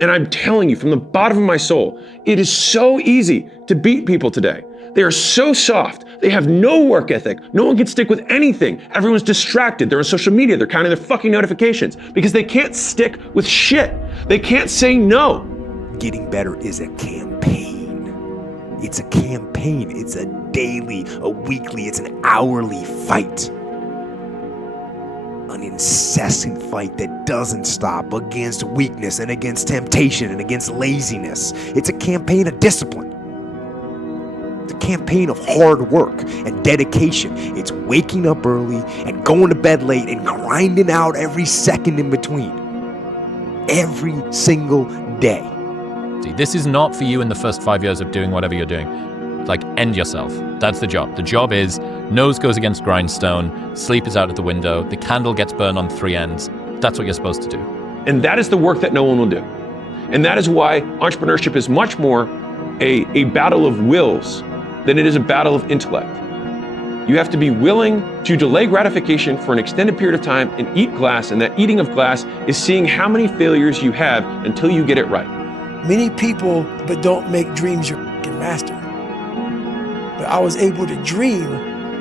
And I'm telling you from the bottom of my soul, it is so easy to beat people today. They are so soft. They have no work ethic. No one can stick with anything. Everyone's distracted. They're on social media. They're counting their fucking notifications because they can't stick with shit. They can't say no. Getting better is a campaign. It's a campaign. It's a daily, a weekly, it's an hourly fight. An incessant fight that doesn't stop against weakness and against temptation and against laziness. It's a campaign of discipline. It's a campaign of hard work and dedication. It's waking up early and going to bed late and grinding out every second in between. Every single day. See, this is not for you in the first 5 years of doing whatever you're doing. Like, end yourself. That's the job. The job is nose goes against grindstone, sleep is out of the window, the candle gets burned on three ends. That's what you're supposed to do. And that is the work that no one will do. And that is why entrepreneurship is much more a battle of wills than it is a battle of intellect. You have to be willing to delay gratification for an extended period of time and eat glass, and that eating of glass is seeing how many failures you have until you get it right. Many people, but don't make dreams your fucking master. But I was able to dream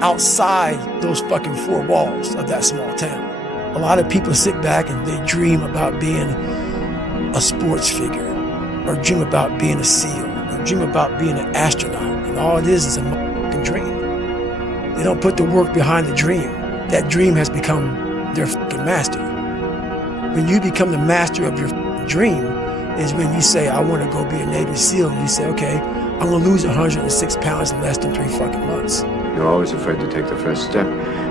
outside those fucking four walls of that small town. A lot of people sit back and they dream about being a sports figure, or dream about being a SEAL, or dream about being an astronaut. And all it is a fucking dream. They don't put the work behind the dream. That dream has become their fucking master. When you become the master of your fucking dream is when you say, I want to go be a Navy SEAL. And you say, okay, I'm going to lose 106 pounds in less than 3 fucking months. You're always afraid to take the first step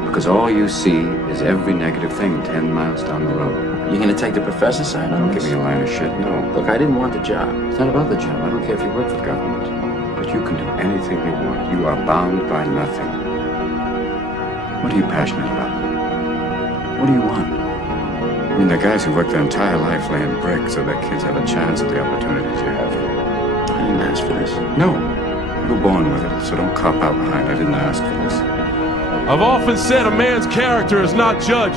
because all you see is every negative thing 10 miles down the road. You're going to take the professor's side on Don't this? give me a line of shit, no. Look, I didn't want the job. It's not about the job. I don't care if you work for the government. But you can do anything you want. You are bound by nothing. What are you passionate about? What do you want? I mean, there are guys who work their entire life laying bricks so their kids have a chance at the opportunities you have. I didn't ask for this. No. You were born with it, so don't cop out behind. I didn't ask for this. I've often said a man's character is not judged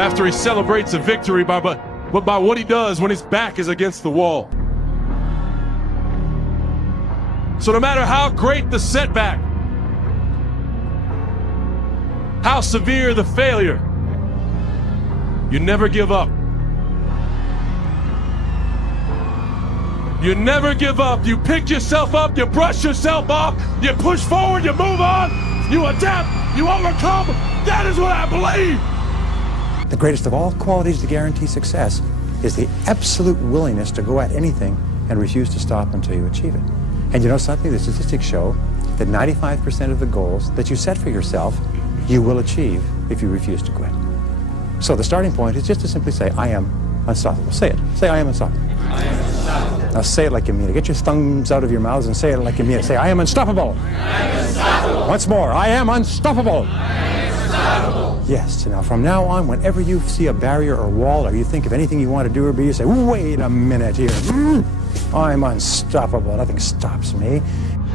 after he celebrates a victory, but by what he does when his back is against the wall. So no matter how great the setback, how severe the failure, you never give up. You never give up. You pick yourself up, you brush yourself off, you push forward, you move on, you adapt, you overcome. That is what I believe. The greatest of all qualities to guarantee success is the absolute willingness to go at anything and refuse to stop until you achieve it. And you know something? The statistics show that 95% of the goals that you set for yourself, you will achieve if you refuse to quit. So the starting point is just to simply say, I am unstoppable. Say it. Say, I am unstoppable. I am unstoppable. Now say it like you mean it. Get your thumbs out of your mouths and say it like you mean it. Say, I am unstoppable. I am unstoppable. Once more, I am unstoppable. I am unstoppable. Yes, so now from now on, whenever you see a barrier or wall or you think of anything you want to do or be, you say, wait a minute here. I'm unstoppable. Nothing stops me.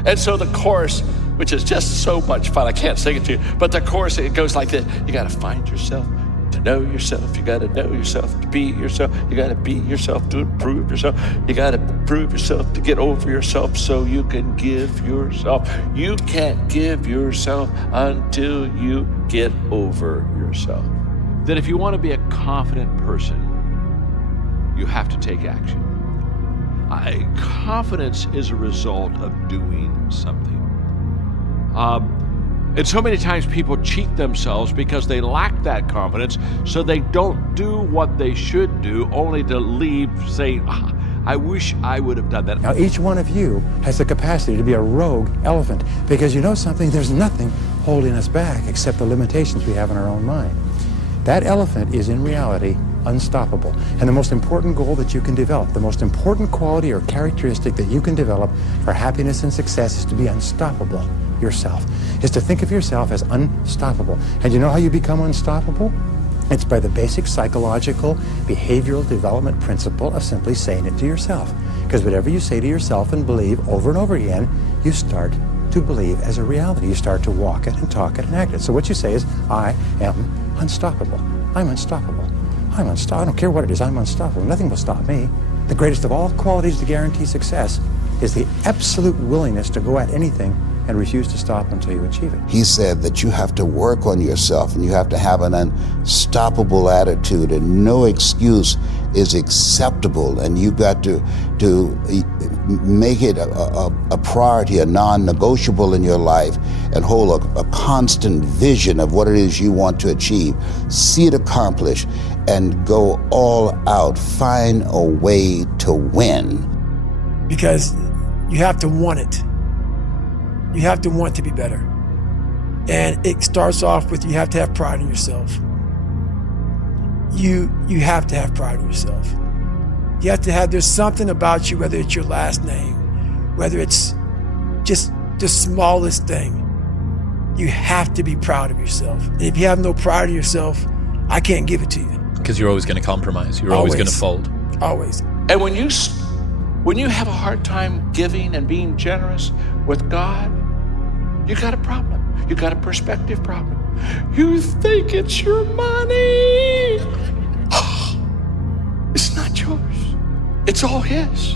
And so the chorus, which is just so much fun, I can't sing it to you, but the chorus, it goes like this. You got to find yourself, to know yourself. You got to know yourself, to be yourself. You got to be yourself, to improve yourself. You got to prove yourself, to get over yourself so you can give yourself. You can't give yourself until you get over yourself. That if you want to be a confident person, you have to take action. Confidence is a result of doing something. And so many times people cheat themselves because they lack that confidence, so they don't do what they should do, only to leave saying, I wish I would have done that. Now each one of you has the capacity to be a rogue elephant, because you know something, there's nothing holding us back except the limitations we have in our own mind. That elephant is in reality unstoppable. And the most important goal that you can develop, the most important quality or characteristic that you can develop for happiness and success is to be unstoppable yourself, is to think of yourself as unstoppable. And you know how you become unstoppable? It's by the basic psychological behavioral development principle of simply saying it to yourself. Because whatever you say to yourself and believe over and over again, you start to believe as a reality. You start to walk it and talk it and act it. So what you say is, I am unstoppable. I'm unstoppable. I'm unstoppable. I don't care what it is, I'm unstoppable. Nothing will stop me. The greatest of all qualities to guarantee success is the absolute willingness to go at anything and refuse to stop until you achieve it. He said that you have to work on yourself and you have to have an unstoppable attitude, and no excuse is acceptable, and you've got to make it a priority, a non-negotiable in your life, and hold a constant vision of what it is you want to achieve, see it accomplished, and go all out. Find a way to win. Because you have to want it. You have to want to be better. And it starts off with, you have to have pride in yourself. You have to have pride in yourself. You have to have, there's something about you, whether it's your last name, whether it's just the smallest thing, you have to be proud of yourself. And if you have no pride in yourself, I can't give it to you. Because you're always going to compromise. You're always going to fold. Always. And when you have a hard time giving and being generous with God, you got a problem. You got a perspective problem. You think it's your money. It's not yours. It's all His.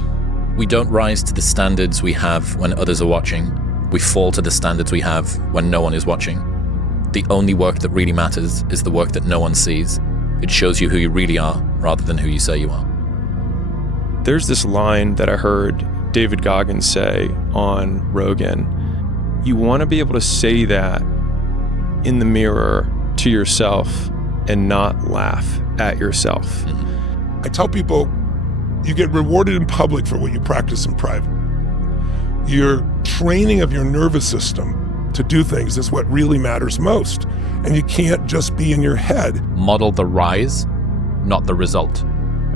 We don't rise to the standards we have when others are watching. We fall to the standards we have when no one is watching. The only work that really matters is the work that no one sees. It shows you who you really are rather than who you say you are. There's this line that I heard David Goggins say on Rogan. You want to be able to say that in the mirror to yourself and not laugh at yourself. I tell people, you get rewarded in public for what you practice in private. Your training of your nervous system to do things is what really matters most. And you can't just be in your head. Model the rise, not the result.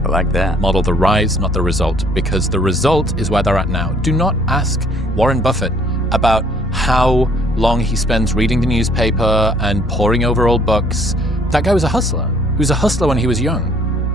I like that. Model the rise, not the result, because the result is where they're at now. Do not ask Warren Buffett about how long he spends reading the newspaper and poring over old books. That guy was a hustler. He was a hustler when he was young.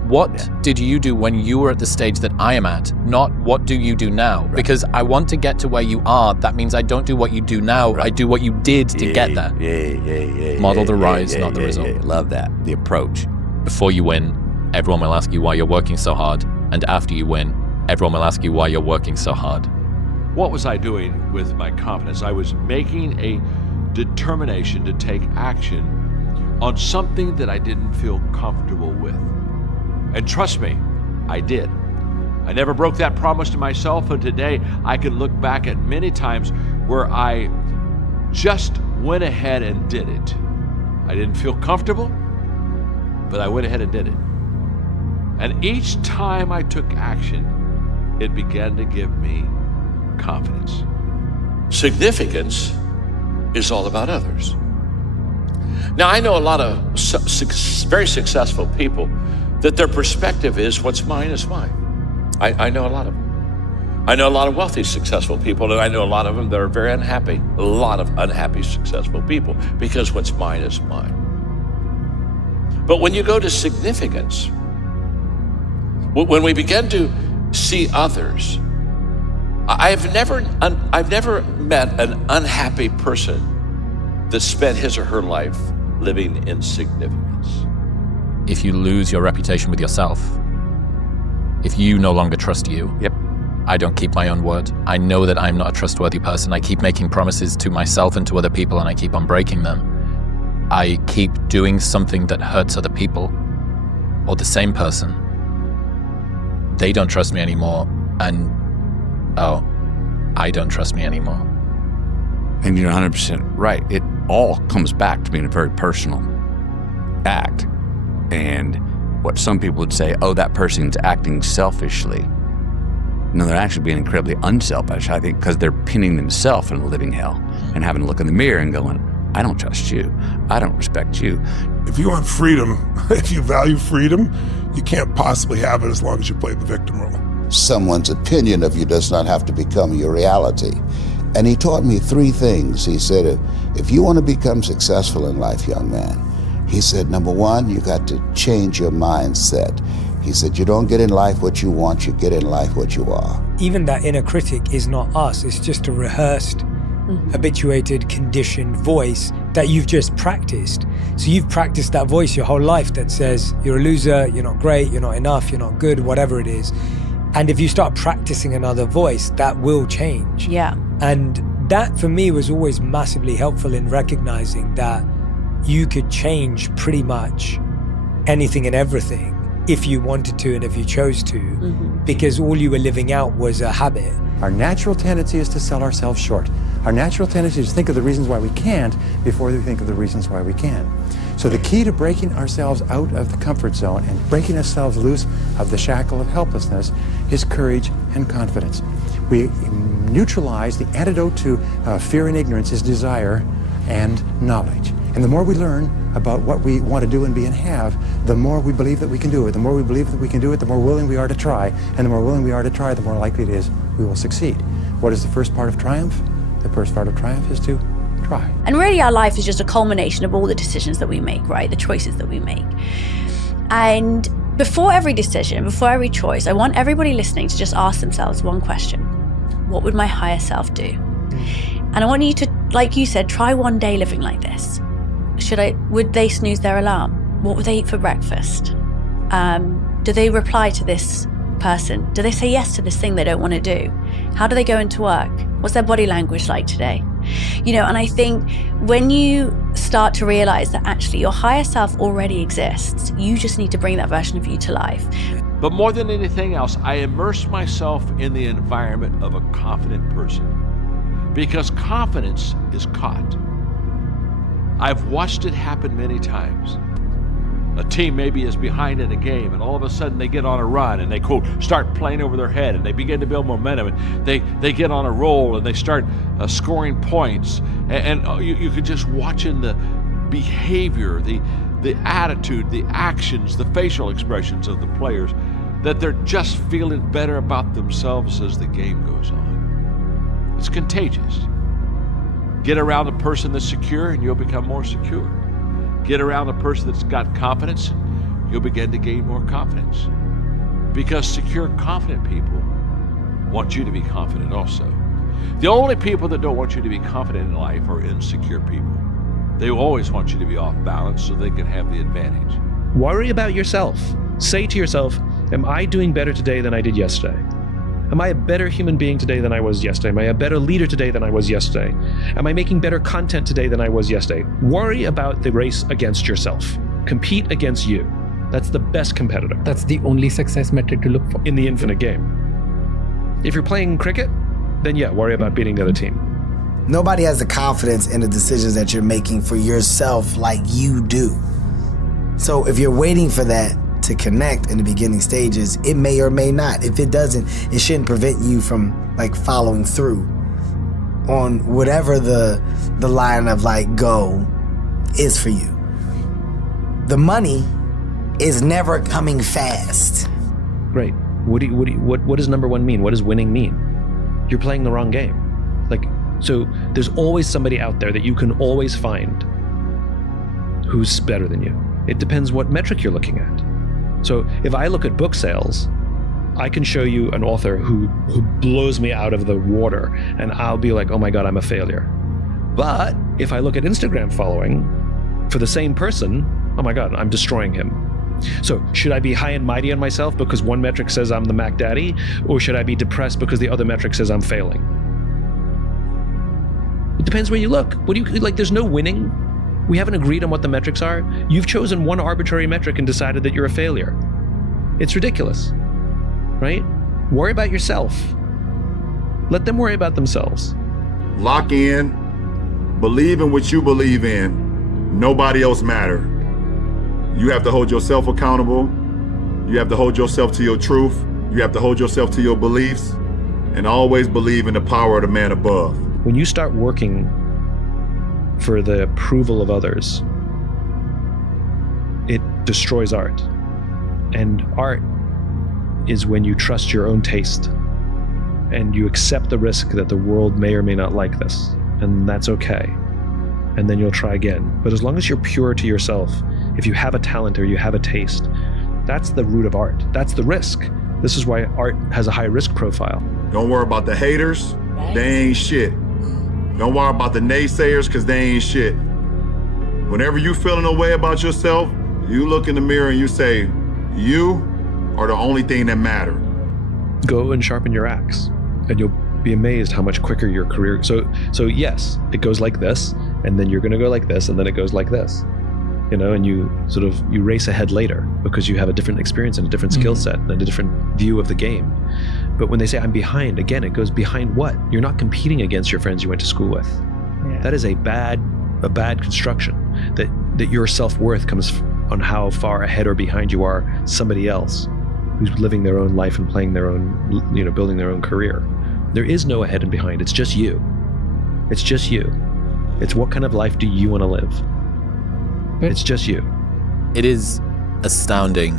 What did you do when you were at the stage that I am at? Not what do you do now? Right. Because I want to get to where you are. That means I don't do what you do now. Right. I do what you did to get there. Model the rise, not the result. Love that. The approach. Before you win, everyone will ask you why you're working so hard. And after you win, everyone will ask you why you're working so hard. What was I doing with my confidence? I was making a determination to take action on something that I didn't feel comfortable with. And trust me, I did. I never broke that promise to myself, and today I can look back at many times where I just went ahead and did it. I didn't feel comfortable, but I went ahead and did it. And each time I took action, it began to give me confidence. Significance is all about others. Now, I know a lot of very successful people that their perspective is what's mine is mine. I know a lot of them. I know a lot of wealthy, successful people, and I know a lot of them that are very unhappy. A lot of unhappy, successful people, because what's mine is mine. But when you go to significance, when we begin to see others, I've never met an unhappy person that spent his or her life living in significance. If you lose your reputation with yourself, if you no longer trust you, I don't keep my own word. I know that I'm not a trustworthy person. I keep making promises to myself and to other people, and I keep on breaking them. I keep doing something that hurts other people, or the same person. They don't trust me anymore, and I don't trust me anymore. And you're 100% right. It all comes back to being a very personal act. And what some people would say, oh, that person's acting selfishly. No, they're actually being incredibly unselfish, I think, because they're pinning themselves in a living hell and having to look in the mirror and going, I don't trust you. I don't respect you. If you want freedom, if you value freedom, you can't possibly have it as long as you play the victim role. Someone's opinion of you does not have to become your reality. And he taught me 3 things. He said, if you want to become successful in life, young man, he said, number 1, you got to change your mindset. He said, you don't get in life what you want, you get in life what you are. Even that inner critic is not us. It's just a rehearsed, habituated, conditioned voice that you've just practiced. So you've practiced that voice your whole life that says you're a loser, you're not great, you're not enough, you're not good, whatever it is. And if you start practicing another voice, that will change. Yeah. And that for me was always massively helpful in recognizing that you could change pretty much anything and everything if you wanted to and if you chose to, because all you were living out was a habit. Our natural tendency is to sell ourselves short. Our natural tendency is to think of the reasons why we can't before we think of the reasons why we can. So the key to breaking ourselves out of the comfort zone and breaking ourselves loose of the shackle of helplessness is courage and confidence. We neutralize the antidote to fear and ignorance is desire and knowledge. And the more we learn about what we want to do and be and have, the more we believe that we can do it. The more we believe that we can do it, the more willing we are to try. And the more willing we are to try, the more likely it is we will succeed. What is the first part of triumph? The first part of triumph is to try. And really our life is just a culmination of all the decisions that we make, right? The choices that we make. And before every decision, before every choice, I want everybody listening to just ask themselves one question. What would my higher self do? And I want you to, like you said, try one day living like this. Would they snooze their alarm? What would they eat for breakfast? Do they reply to this person? Do they say yes to this thing they don't want to do? How do they go into work? What's their body language like today? You know, and I think when you start to realize that actually your higher self already exists, you just need to bring that version of you to life. But more than anything else, I immerse myself in the environment of a confident person, because confidence is caught. I've watched it happen many times. A team maybe is behind in a game, and all of a sudden they get on a run and they quote start playing over their head, and they begin to build momentum, and they get on a roll and they start scoring points, and you could just watching the behavior, the attitude, the actions, the facial expressions of the players, that they're just feeling better about themselves as the game goes on. It's contagious. Get around a person that's secure and you'll become more secure. Get around a person that's got confidence, you'll begin to gain more confidence. Because secure, confident people want you to be confident also. The only people that don't want you to be confident in life are insecure people. They always want you to be off balance so they can have the advantage. Worry about yourself. Say to yourself, am I doing better today than I did yesterday? Am I a better human being today than I was yesterday? Am I a better leader today than I was yesterday? Am I making better content today than I was yesterday? Worry about the race against yourself. Compete against you. That's the best competitor. That's the only success metric to look for in the infinite game. If you're playing cricket, then yeah, worry about beating the other team. Nobody has the confidence in the decisions that you're making for yourself like you do. So if you're waiting for that to connect in the beginning stages, it may or may not. If it doesn't, it shouldn't prevent you from like following through on whatever the line of like go is for you. The money is never coming fast. Great. What does number one mean? What does winning mean? You're playing the wrong game. So there's always somebody out there that you can always find who's better than you. It depends what metric you're looking at. So if I look at book sales, I can show you an author who blows me out of the water, and I'll be like, oh my God, I'm a failure. But if I look at Instagram following for the same person, oh my God, I'm destroying him. So should I be high and mighty on myself because one metric says I'm the Mac Daddy, or should I be depressed because the other metric says I'm failing? It depends where you look. There's no winning. We haven't agreed on what the metrics are. You've chosen one arbitrary metric and decided that you're a failure. It's ridiculous, right? Worry about yourself. Let them worry about themselves. Lock in, believe in what you believe in. Nobody else matter. You have to hold yourself accountable. You have to hold yourself to your truth. You have to hold yourself to your beliefs, and always believe in the power of the man above. When you start working for the approval of others, it destroys art. And art is when you trust your own taste and you accept the risk that the world may or may not like this, and that's okay. And then you'll try again. But as long as you're pure to yourself, if you have a talent or you have a taste, that's the root of art. That's the risk. This is why art has a high risk profile. Don't worry about the haters, they ain't shit. Don't worry about the naysayers, because they ain't shit. Whenever you feeling a way about yourself, you look in the mirror and you say, you are the only thing that matter. Go and sharpen your axe, and you'll be amazed how much quicker your career. So yes, it goes like this, and then you're going to go like this, and then it goes like this, and you race ahead later because you have a different experience and a different skill set and a different view of the game. But when they say I'm behind, again, it goes behind what? You're not competing against your friends you went to school with. Yeah. That is a bad construction, that your self-worth comes on how far ahead or behind you are somebody else who's living their own life and playing their own, building their own career. There is no ahead and behind. It's just you. It's just you. It's what kind of life do you want to live? It's just you. It is astounding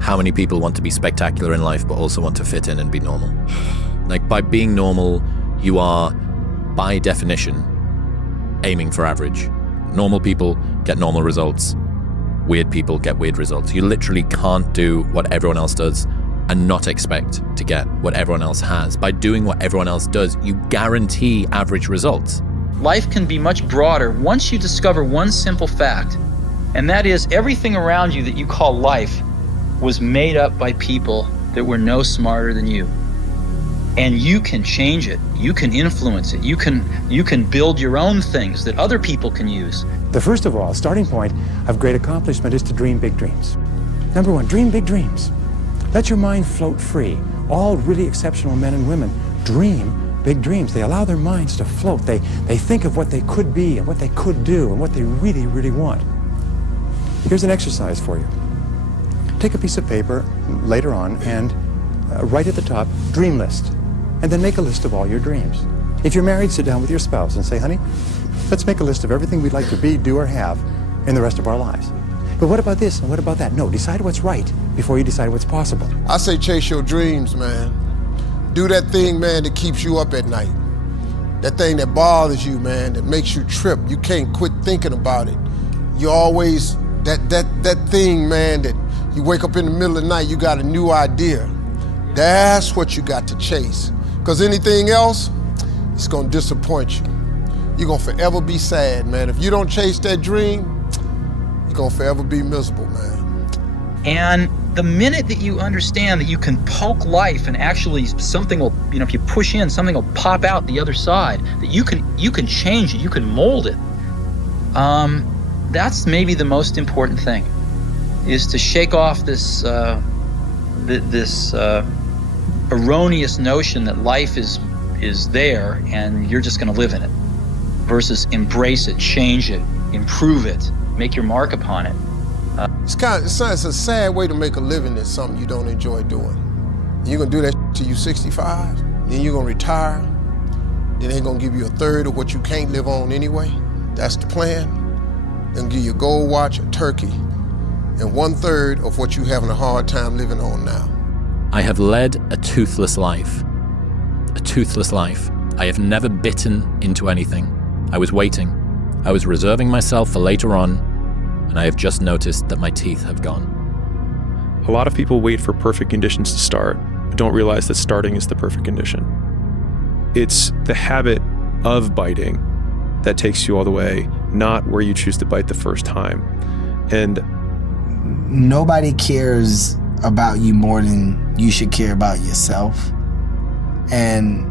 how many people want to be spectacular in life but also want to fit in and be normal. Like, by being normal, you are, by definition, aiming for average. Normal people get normal results. Weird people get weird results. You literally can't do what everyone else does and not expect to get what everyone else has. By doing what everyone else does, you guarantee average results. Life can be much broader once you discover one simple fact, and that is everything around you that you call life was made up by people that were no smarter than you. And you can change it. You can influence it. You can build your own things that other people can use. The first of all, starting point of great accomplishment is to dream big dreams. Number one, dream big dreams. Let your mind float free. All really exceptional men and women dream big dreams. They allow their minds to float. They think of what they could be and what they could do and what they really, really want. Here's an exercise for you. Take a piece of paper later on and write at the top, dream list, and then make a list of all your dreams. If you're married, sit down with your spouse and say, honey, let's make a list of everything we'd like to be, do, or have in the rest of our lives. But what about this and what about that? No, decide what's right before you decide what's possible. I say chase your dreams, man. Do that thing, man, that keeps you up at night. That thing that bothers you, man, that makes you trip. You can't quit thinking about it. You always, that thing, man, that you wake up in the middle of the night, you got a new idea. That's what you got to chase. Because anything else, it's gonna disappoint you. You're gonna forever be sad, man. If you don't chase that dream, you're gonna forever be miserable, man. And the minute that you understand that you can poke life and actually something will, if you push in, something will pop out the other side, that you can change it, you can mold it. That's maybe the most important thing, is to shake off this erroneous notion that life is there and you're just going to live in it, versus embrace it, change it, improve it, make your mark upon it. It's a sad way to make a living at something you don't enjoy doing. You're going to do that till you're 65, then you're going to retire, then they're going to give you a third of what you can't live on anyway. That's the plan. They'll give you a gold watch, a turkey, and 1/3 of what you're having a hard time living on now. I have led a toothless life. A toothless life. I have never bitten into anything. I was waiting. I was reserving myself for later on, and I have just noticed that my teeth have gone. A lot of people wait for perfect conditions to start, but don't realize that starting is the perfect condition. It's the habit of biting that takes you all the way, not where you choose to bite the first time. And nobody cares about you more than you should care about yourself. And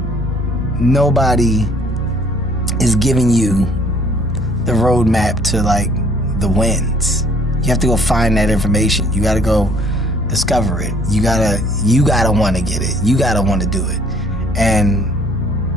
nobody is giving you the roadmap to the wins. You have to go find that information. You gotta go discover it. You gotta wanna get it. You gotta wanna do it. And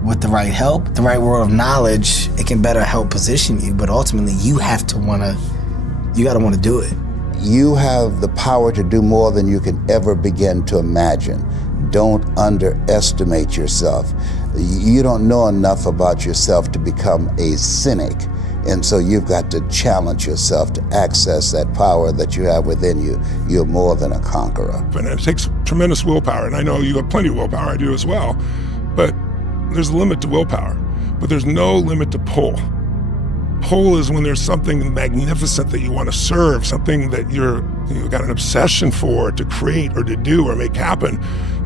with the right help, the right word of knowledge, it can better help position you, but ultimately you gotta wanna do it. You have the power to do more than you can ever begin to imagine. Don't underestimate yourself. You don't know enough about yourself to become a cynic. And so you've got to challenge yourself to access that power that you have within you. You're more than a conqueror. And it takes tremendous willpower, and I know you have plenty of willpower, I do as well. But there's a limit to willpower, but there's no limit to pull. Pull is when there's something magnificent that you want to serve, something that you've got an obsession for, to create or to do or make happen.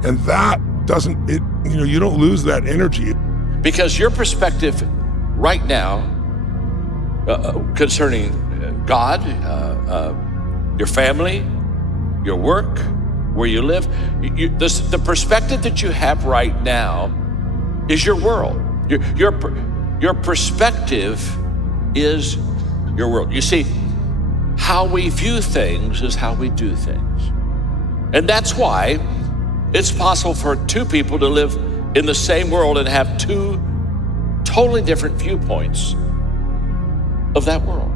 And that you don't lose that energy. Because your perspective right now concerning God, your family, your work, where you live. The perspective that you have right now is your world. Your perspective is your world. You see, how we view things is how we do things. And that's why it's possible for two people to live in the same world and have two totally different viewpoints of that world.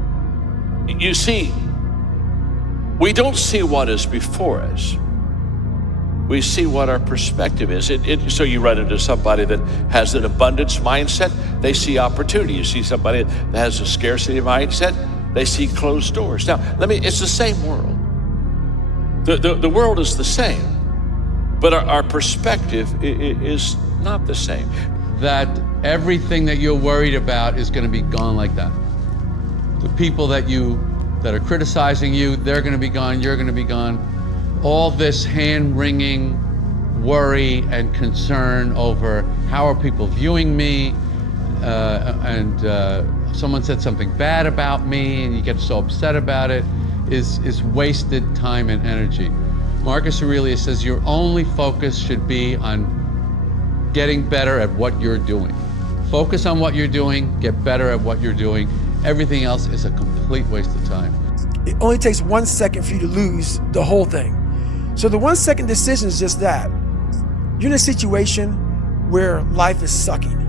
You see, we don't see what is before us. We see what our perspective is. So you run into somebody that has an abundance mindset, they see opportunity. You see somebody that has a scarcity mindset, they see closed doors. Now, it's the same world. The world is the same, but our perspective is not the same. That everything that you're worried about is going to be gone like that. The people that are criticizing you, they're going to be gone, you're going to be gone. All this hand-wringing worry and concern over how are people viewing me, and someone said something bad about me and you get so upset about it, is wasted time and energy. Marcus Aurelius says your only focus should be on getting better at what you're doing. Focus on what you're doing, get better at what you're doing. Everything else is a complete waste of time. It only takes 1 second for you to lose the whole thing. So the 1 second decision is just that. You're in a situation where life is sucking.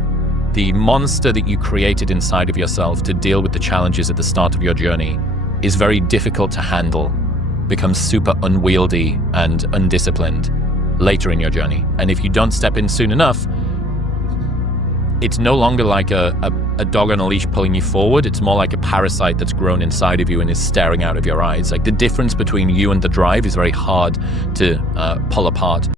The monster that you created inside of yourself to deal with the challenges at the start of your journey is very difficult to handle, becomes super unwieldy and undisciplined later in your journey. And if you don't step in soon enough, it's no longer like a dog on a leash pulling you forward. It's more like a parasite that's grown inside of you and is staring out of your eyes. Like, the difference between you and the drive is very hard to pull apart.